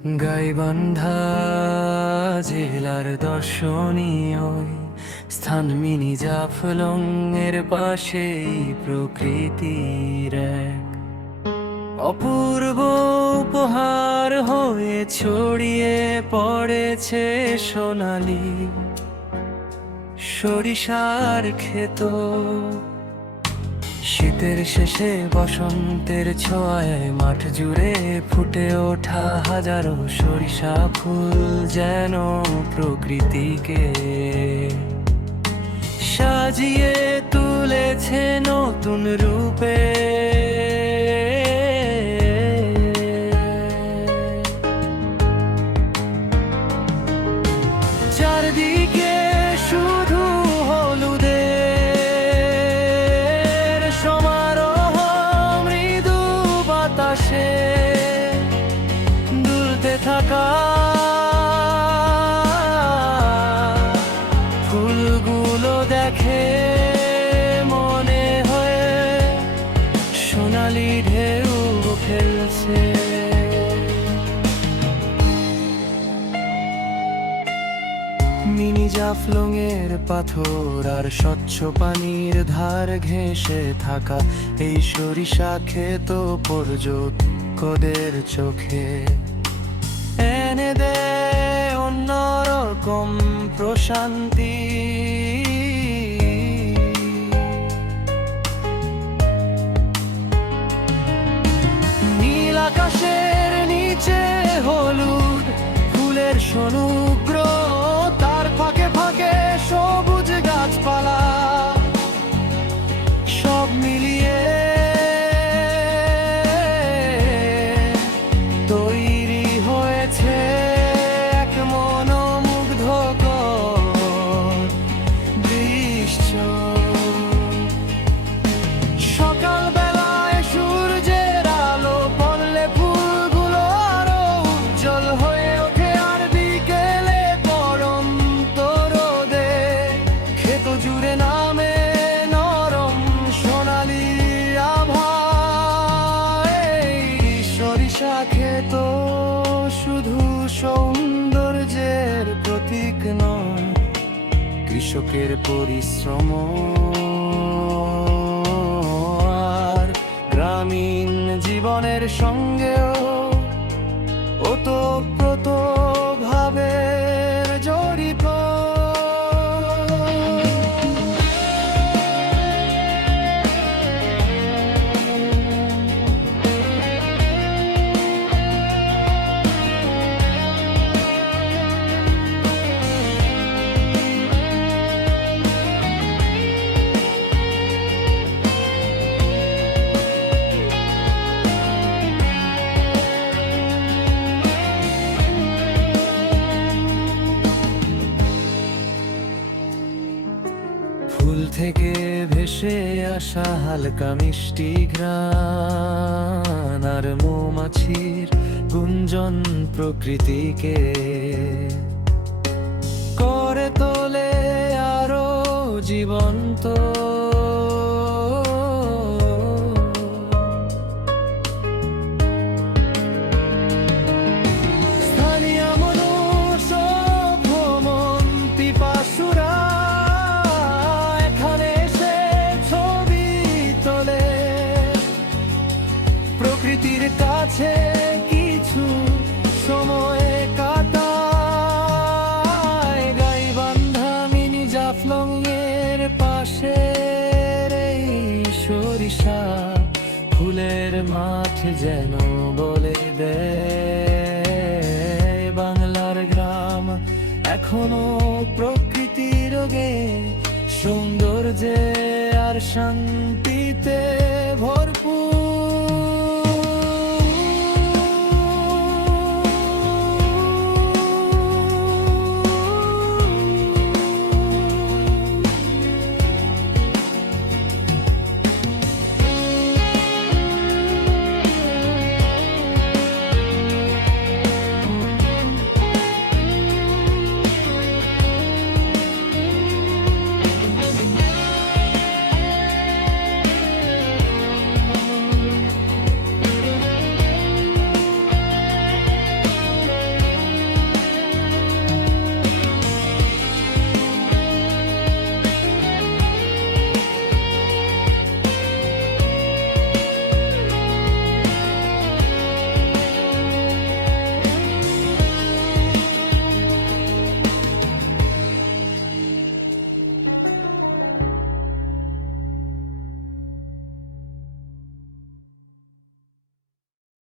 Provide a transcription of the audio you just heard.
গাইবান্ধা জেলার দর্শনীয় স্থান মিনি জাফলং এর পাশেই প্রকৃতির এক অপূর্ব উপহার হয়ে ছড়িয়ে পড়েছে সোনালি সরিষার ক্ষেত। শীতের শেষে বসন্তের ছোঁয়ায় মাঠ জুড়ে ফুটে ওঠা হাজারো সরিষা ফুল যেন প্রকৃতিকে সাজিয়ে তুলেছে নতুন রূপে। চারদিকে শুধু হলুদের সমারোহ, মৃদু বাতাসে দুলতে থাকা ফুলগুলো দেখে মনে হয় সোনালি ঢেউ খেলছে। মিনি জাফলং এর পাথর আর স্বচ্ছ পানির ধার ঘেঁষে থাকা এই সরিষা ক্ষেত পর্যটকদের চোখে এনে দেয় অন্যরকম প্রশান্তি। নীল আকাশের নিচে হলুদ ফুলের সমুদ্র, তার ফাঁকে ফাঁকে সবুজ গাছপালা, সব মিলিয়ে তৈরি হয়েছে এক মনোমুগ্ধকর দৃশ্য। সকালবেলায় সূর্যের আলো পড়লে ফুলগুলো আরো উজ্জ্বল হয়ে ওঠে, আর বিকেলে পড়ন্ত রোদে ক্ষেত জুড়ে নামে নরম সোনালি আভা। এই সরিষা ক্ষেত শুধু সৌন্দর্যের প্রতীক নয়, কৃষকের পরিশ্রম আর গ্রামীণ জীবনের সঙ্গেও ওতপ্রোতভাবে জড়িত। ফুল থেকে ভেসে আসা হালকা মিষ্টি ঘ্রাণ আর মৌমাছির গুঞ্জন প্রকৃতিকে করে তোলে আরো জীবন্ত। স্থানীয় মানুষ ও ভ্রমণ পিপাসুরা প্রকৃতির কাছে কিছু সময় কাটায়। গাইবান্ধা মিনি জাফলং এর পাশের এই সরিষা ফুলের মাঠ যেন বলে দেয় বাংলার গ্রাম এখনো প্রকৃতির রোগে সৌন্দর্যে আর শান্তিতে